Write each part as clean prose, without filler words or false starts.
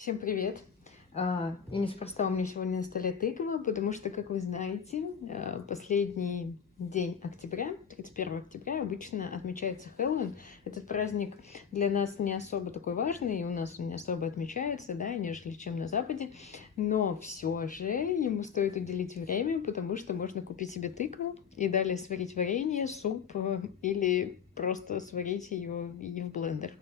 Всем привет! И неспроста у меня сегодня на столе тыква, потому что, как вы знаете, последний день октября, 31 октября, обычно отмечается Хэллоуин. Этот праздник для нас не особо такой важный, и у нас он не особо отмечается, да, нежели чем на Западе. Но все же ему стоит уделить время, потому что можно купить себе тыкву и далее сварить варенье, суп или просто сварить ее и в блендер,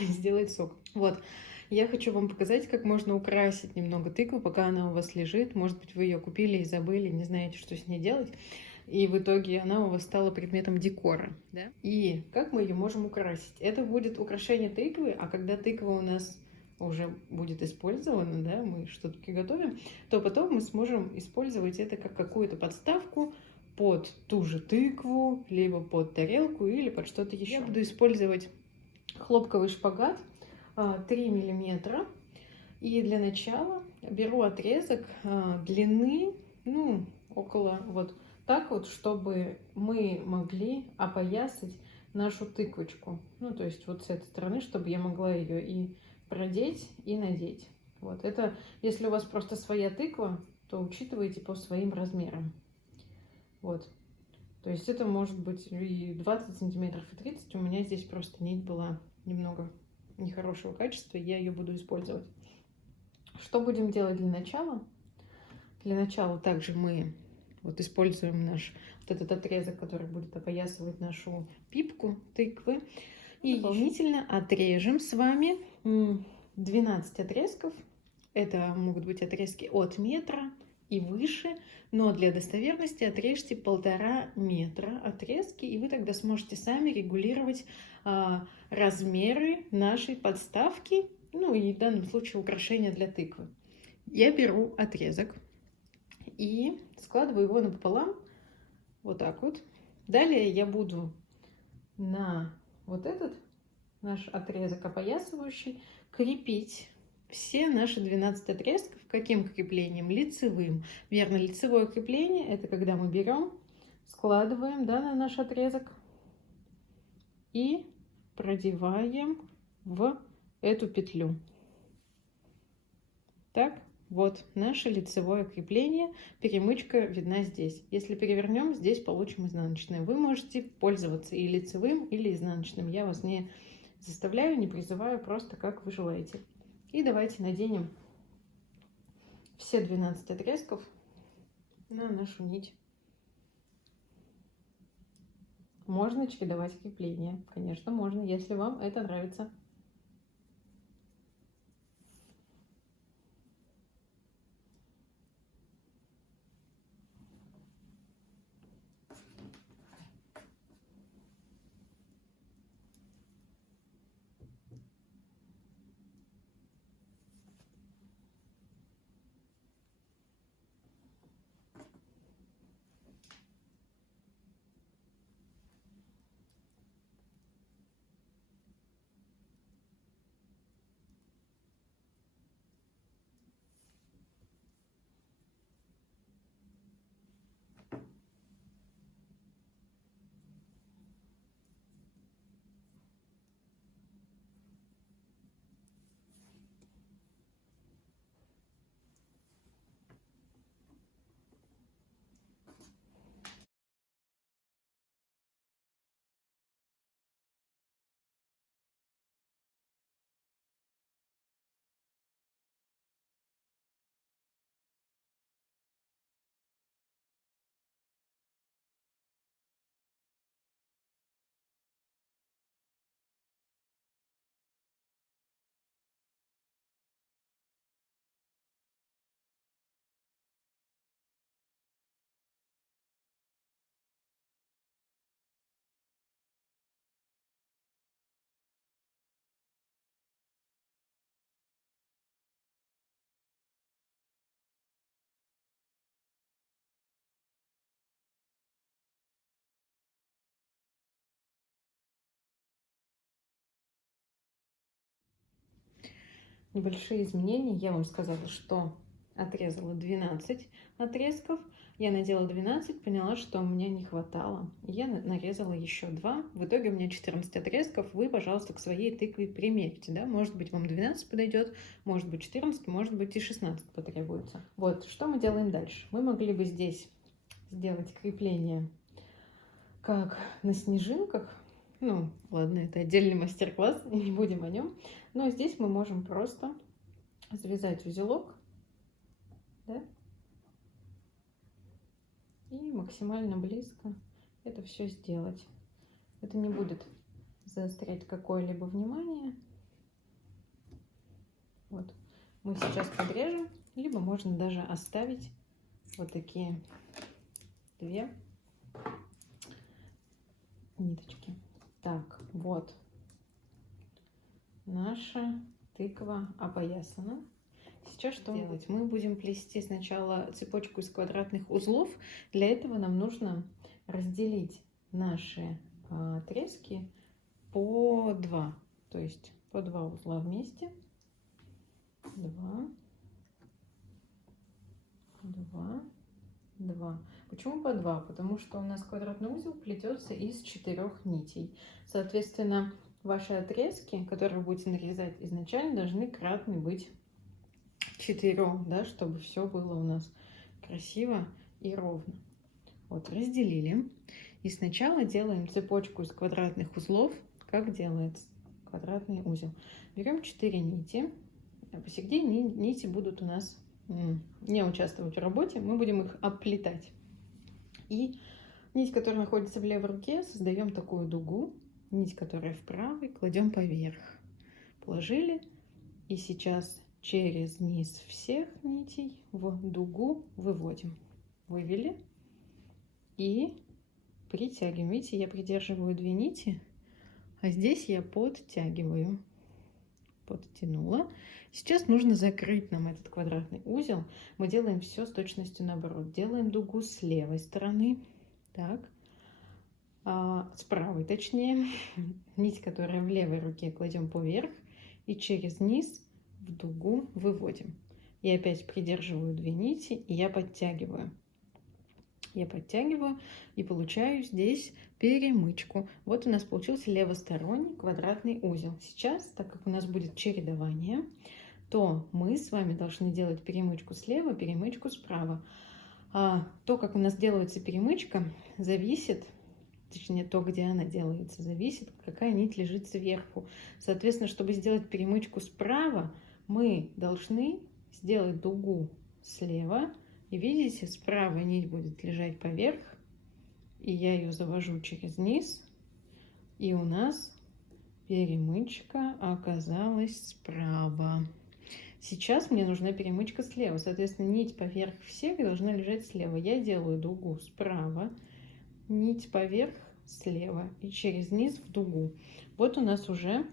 сделать сок. Вот. Я хочу вам показать, как можно украсить немного тыкву, пока она у вас лежит. Может быть, вы ее купили и забыли, не знаете, что с ней делать. И в итоге она у вас стала предметом декора. Да? И как мы ее можем украсить? Это будет украшение тыквы, а когда тыква у нас уже будет использована, да, мы что-то приготовим, то потом мы сможем использовать это как какую-то подставку под ту же тыкву, либо под тарелку или под что-то еще. Я буду использовать хлопковый шпагат 3 миллиметра. И для начала беру отрезок длины, ну, около вот так вот, чтобы мы могли опоясать нашу тыквочку. Ну, то есть вот с этой стороны, чтобы я могла ее и продеть, и надеть. Вот это, если у вас просто своя тыква, то учитывайте по своим размерам. Вот. То есть это может быть и 20 сантиметров, и 30. У меня здесь просто нить была немного нехорошего качества, я ее буду использовать. Что будем делать для начала? Для начала также мы вот используем наш вот этот отрезок, который будет опоясывать нашу пипку тыквы. И дополнительно отрежем с вами 12 отрезков. Это могут быть отрезки от метра и выше, но для достоверности отрежьте 1,5 метра отрезки, и вы тогда сможете сами регулировать размеры нашей подставки, ну и в данном случае украшения для тыквы. Я беру отрезок и складываю его напополам, вот так вот. Далее я буду на вот этот наш отрезок опоясывающий крепить все наши 12 отрезков. Каким креплением? Лицевым. Верно, лицевое крепление — это когда мы берем, складываем, да, на наш отрезок и продеваем в эту петлю. Так, вот наше лицевое крепление. Перемычка видна здесь. Если перевернем, здесь получим изнаночное. Вы можете пользоваться и лицевым, или изнаночным. Я вас не заставляю, не призываю, просто как вы желаете. И давайте наденем все 12 отрезков на нашу нить. Можно чередовать крепления. Конечно, можно, если вам это нравится. Небольшие изменения. Я вам сказала, что отрезала 12 отрезков. Я надела 12, поняла, что у меня не хватало. Я нарезала еще 2. В итоге у меня 14 отрезков. Вы, пожалуйста, к своей тыкве примерьте. Да? Может быть, вам 12 подойдет, может быть, 14, может быть, и 16 потребуется. Вот, что мы делаем дальше? Мы могли бы здесь сделать крепление как на снежинках. Ну, ладно, это отдельный мастер-класс, не будем о нем. Но здесь мы можем просто завязать узелок, да, и максимально близко это все сделать. Это не будет заострять какое-либо внимание. Вот, мы сейчас подрежем, либо можно даже оставить вот такие 2 ниточки. Так, вот наша тыква опоясана. Сейчас что делать? Мы будем плести сначала цепочку из квадратных узлов. Для этого нам нужно разделить наши отрезки по 2. То есть по 2 узла вместе. 2, 2, 2. Почему по 2? Потому что у нас квадратный узел плетется из 4 нитей. Соответственно, ваши отрезки, которые вы будете нарезать изначально, должны кратны быть 4, да, чтобы все было у нас красиво и ровно. Вот, разделили. И сначала делаем цепочку из квадратных узлов. Как делается квадратный узел? Берем 4 нити. Посередине нити будут у нас не участвовать в работе. Мы будем их оплетать. И нить, которая находится в левой руке, создаем такую дугу. Нить, которая в правой, кладем поверх. Положили. И сейчас через низ всех нитей в дугу выводим. Вывели и притягиваем. Видите, я придерживаю 2 нити, а здесь я подтягиваю. Подтянула. Сейчас нужно закрыть нам этот квадратный узел. Мы делаем все с точностью наоборот. Делаем дугу с левой стороны. Так. С правой точнее. Нить, которая в левой руке, кладем поверх. И через низ в дугу выводим. Я опять придерживаю 2 нити, и я подтягиваю. Я подтягиваю и получаю здесь перемычку. Вот у нас получился левосторонний квадратный узел. Сейчас, так как у нас будет чередование, то мы с вами должны делать перемычку слева, перемычку справа. То, как у нас делается перемычка, зависит, точнее то, где она делается, зависит, какая нить лежит сверху. Соответственно, чтобы сделать перемычку справа, мы должны сделать дугу слева. И видите, справа нить будет лежать поверх, и я ее завожу через низ, и у нас перемычка оказалась справа. Сейчас мне нужна перемычка слева, соответственно, нить поверх всех должна лежать слева. Я делаю дугу справа, нить поверх слева и через низ в дугу. Вот у нас уже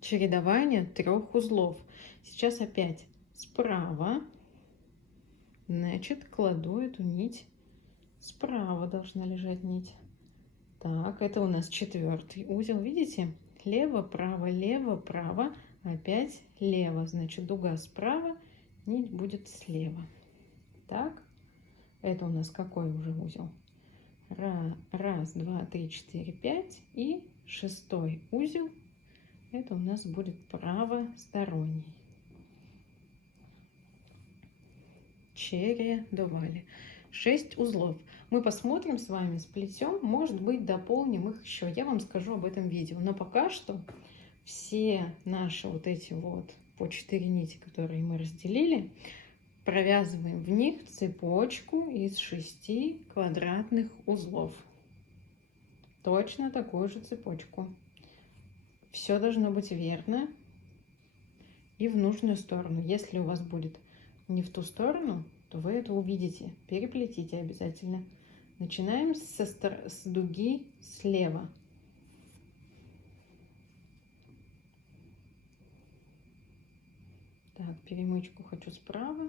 чередование 3 узлов. Сейчас опять справа. Значит, кладу эту нить. Справа должна лежать нить. Так, это у нас 4-й узел. Видите? Лево, право, опять лево. Значит, дуга справа, нить будет слева. Так, это у нас какой уже узел? 1, 2, 3, 4, 5. И 6-й узел. Это у нас будет правосторонний. Чередовали. 6 узлов. Мы посмотрим с вами, сплетем, может быть, дополним их еще. Я вам скажу об этом видео. Но пока что все наши вот эти вот по 4 нити, которые мы разделили, провязываем в них цепочку из 6 квадратных узлов. Точно такую же цепочку. Все должно быть верно и в нужную сторону. Если у вас будет не в ту сторону, то вы это увидите. Переплетите обязательно. Начинаем с дуги слева. Так, перемычку хочу справа.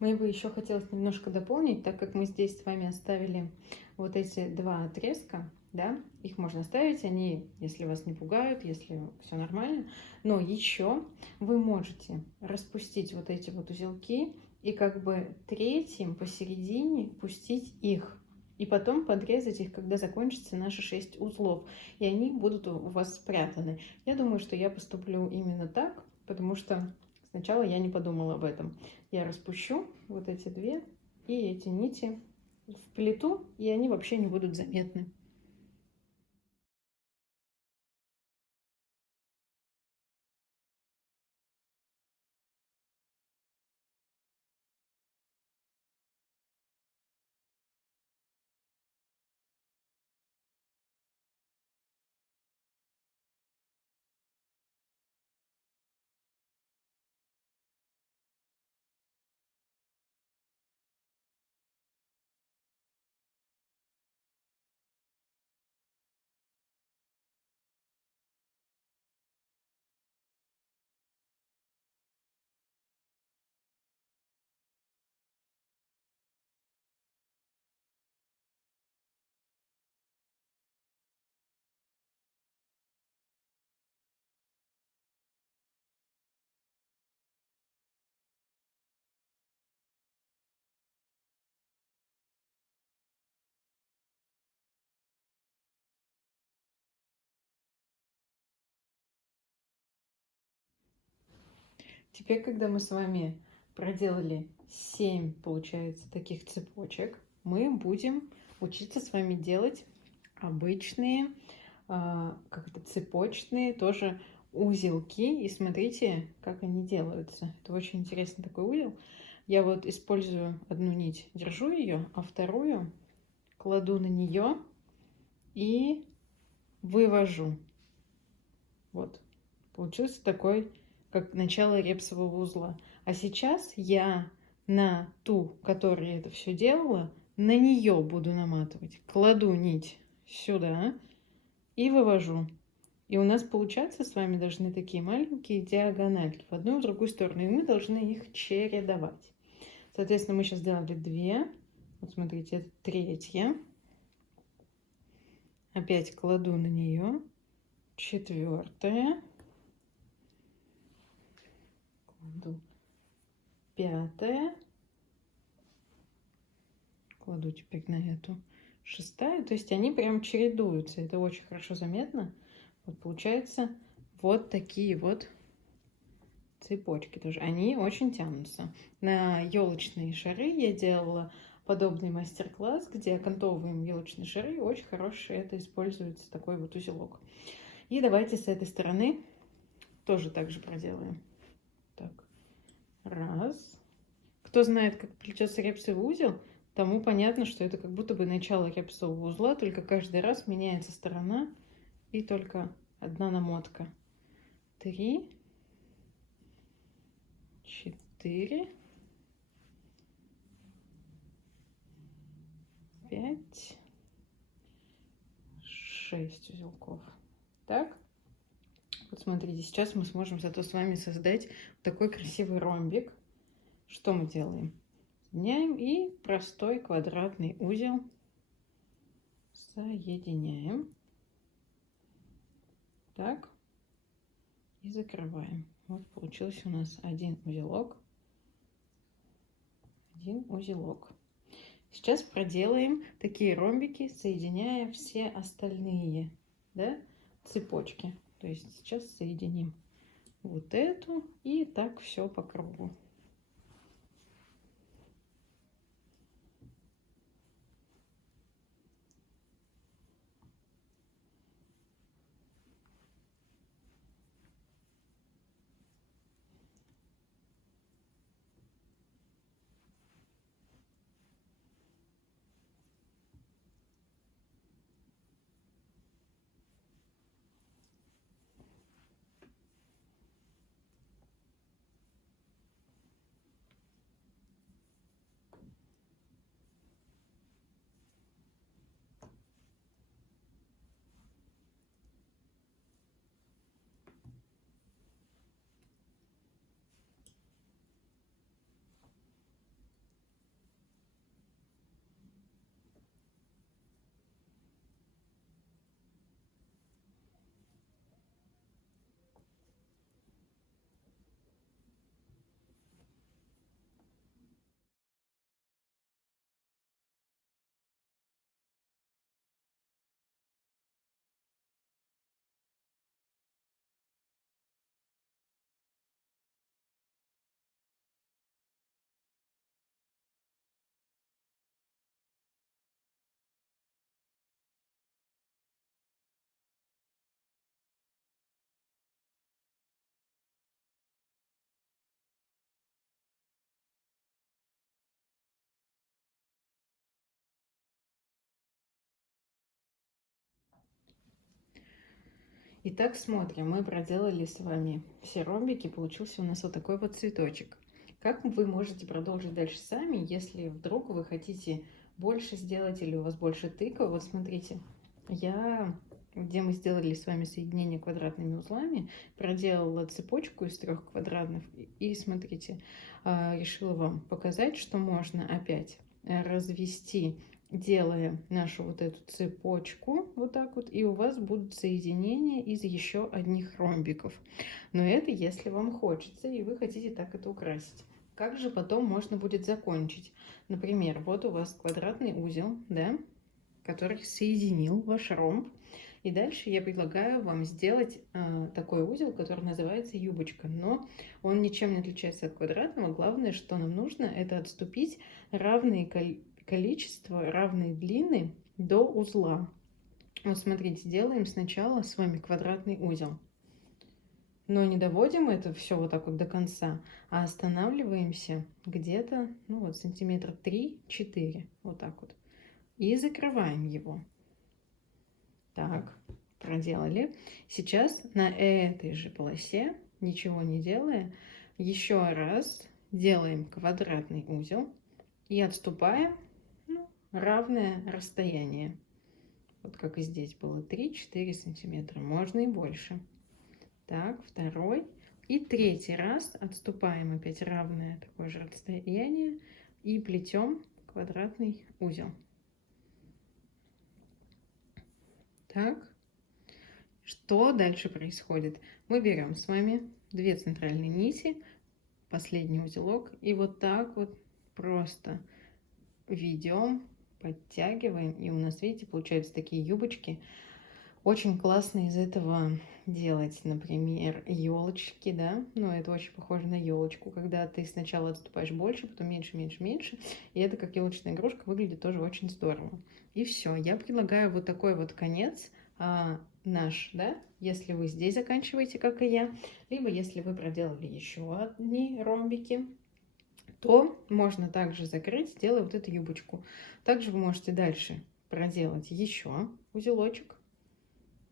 Мне бы еще хотелось немножко дополнить, так как мы здесь с вами оставили вот эти два отрезка, да, их можно оставить, они, если вас не пугают, если все нормально, но еще вы можете распустить вот эти вот узелки и как бы третьим посередине пустить их. И потом подрезать их, когда закончатся наши 6 узлов. И они будут у вас спрятаны. Я думаю, что я поступлю именно так, потому что сначала я не подумала об этом. Я распущу вот эти две и эти нити в плиту, и они вообще не будут заметны. Теперь, когда мы с вами проделали 7, получается, таких цепочек, мы будем учиться с вами делать обычные, как-то цепочные тоже узелки. И смотрите, как они делаются. Это очень интересный такой узел. Я вот использую одну нить, держу ее, а вторую кладу на нее и вывожу. Вот. Получился такой, как начало репсового узла. А сейчас я на ту, которая это все делала, на нее буду наматывать. Кладу нить сюда и вывожу. И у нас получаться с вами должны такие маленькие диагональки в одну и в другую сторону. И мы должны их чередовать. Соответственно, мы сейчас сделали 2. Вот смотрите, это 3. Опять кладу на нее. 4. Кладу 5. Кладу теперь на эту 6. То есть они прям чередуются. Это очень хорошо заметно. Вот получается вот такие вот цепочки тоже. Они очень тянутся. На елочные шары я делала подобный мастер-класс, где окантовываем елочные шары. Очень хороший это используется такой вот узелок. И давайте с этой стороны тоже так же проделаем. Так, раз. Кто знает, как плетется репсовый узел, тому понятно, что это как будто бы начало репсового узла, только каждый раз меняется сторона и только одна намотка. 3, 4, 5, 6 узелков. Так, вот смотрите, сейчас мы сможем зато с вами создать такой красивый ромбик. Что мы делаем? Соединяем и простой квадратный узел соединяем. Так, и закрываем. Вот получился у нас один узелок. Один узелок. Сейчас проделаем такие ромбики, соединяя все остальные, да, цепочки. То есть сейчас соединим вот эту и так все по кругу. Итак, смотрим, мы проделали с вами все ромбики, получился у нас вот такой вот цветочек. Как вы можете продолжить дальше сами, если вдруг вы хотите больше сделать или у вас больше тыква? Вот смотрите, где мы сделали с вами соединение квадратными узлами, проделала цепочку из 3 квадратных и смотрите, решила вам показать, что можно опять развести, делая нашу вот эту цепочку вот так вот, и у вас будут соединения из еще одних ромбиков. Но это если вам хочется и вы хотите так это украсить. Как же потом можно будет закончить? Например, вот у вас квадратный узел, да, который соединил ваш ромб. И дальше я предлагаю вам сделать такой узел, который называется юбочка. Но он ничем не отличается от квадратного. Главное, что нам нужно, это отступить равные количество, равные длины до узла. Вот смотрите, делаем сначала с вами квадратный узел. Но не доводим это все вот так вот до конца, а останавливаемся где-то, ну вот, сантиметра 3-4, вот так вот. И закрываем его. Так, проделали. Сейчас на этой же полосе, ничего не делая, еще раз делаем квадратный узел и отступаем, ну, равное расстояние. Вот как и здесь было 3-4 сантиметра, можно и больше. Так, второй. И третий раз отступаем опять равное такое же расстояние и плетем квадратный узел. Так, что дальше происходит? Мы берем с вами 2 центральные нити, последний узелок, и вот так вот просто ведем, подтягиваем, и у нас, видите, получаются такие юбочки. Очень классно из этого делать, например, елочки, да, ну это очень похоже на елочку, когда ты сначала отступаешь больше, потом меньше, меньше, меньше, и это как елочная игрушка выглядит тоже очень здорово. И все, я предлагаю вот такой вот конец наш, да, если вы здесь заканчиваете, как и я, либо если вы проделали еще одни ромбики, то можно также закрыть, сделая вот эту юбочку. Также вы можете дальше проделать еще узелочек,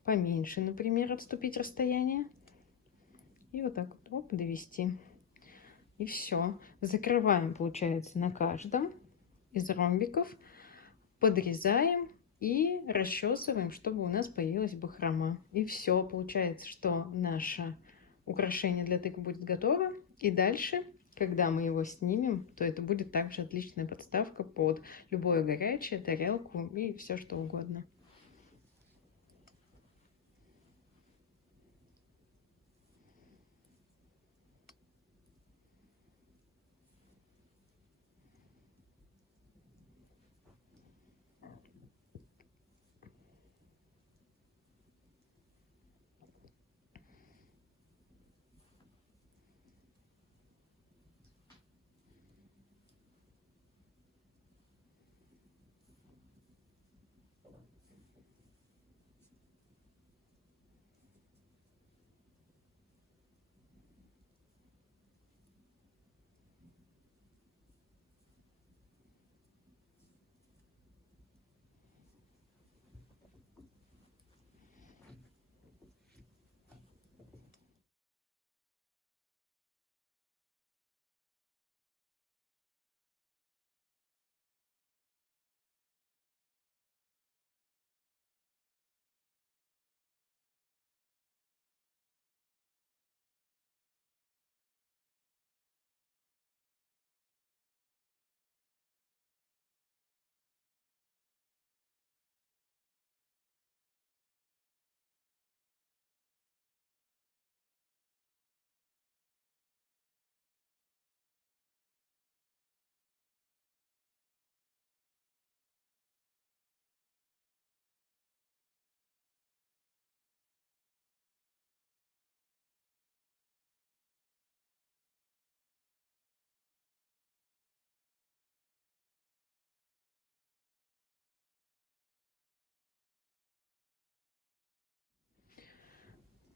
поменьше, например, отступить расстояние. И вот так вот, оп, довести. И все. Закрываем, получается, на каждом из ромбиков. Подрезаем и расчесываем, чтобы у нас появилась бахрома. И все. Получается, что наше украшение для тыквы будет готово. И дальше, когда мы его снимем, то это будет также отличная подставка под любое горячее, тарелку и все что угодно.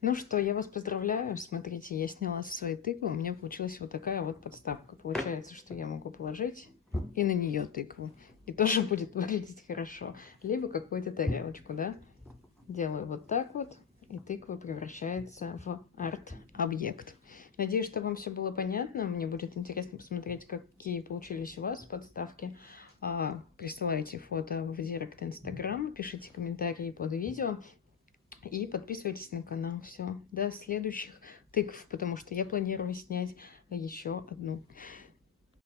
Ну что, я вас поздравляю. Смотрите, я сняла со своей тыквы, у меня получилась вот такая вот подставка. Получается, что я могу положить и на нее тыкву. И тоже будет выглядеть хорошо. Либо какую-то тарелочку, да. Делаю вот так вот. и тыква превращается в арт-объект. Надеюсь, что вам все было понятно. Мне будет интересно посмотреть, какие получились у вас подставки. Присылайте фото в директ Инстаграм, пишите комментарии под видео и подписывайтесь на канал. Все, до следующих тыкв, потому что я планирую снять еще одну.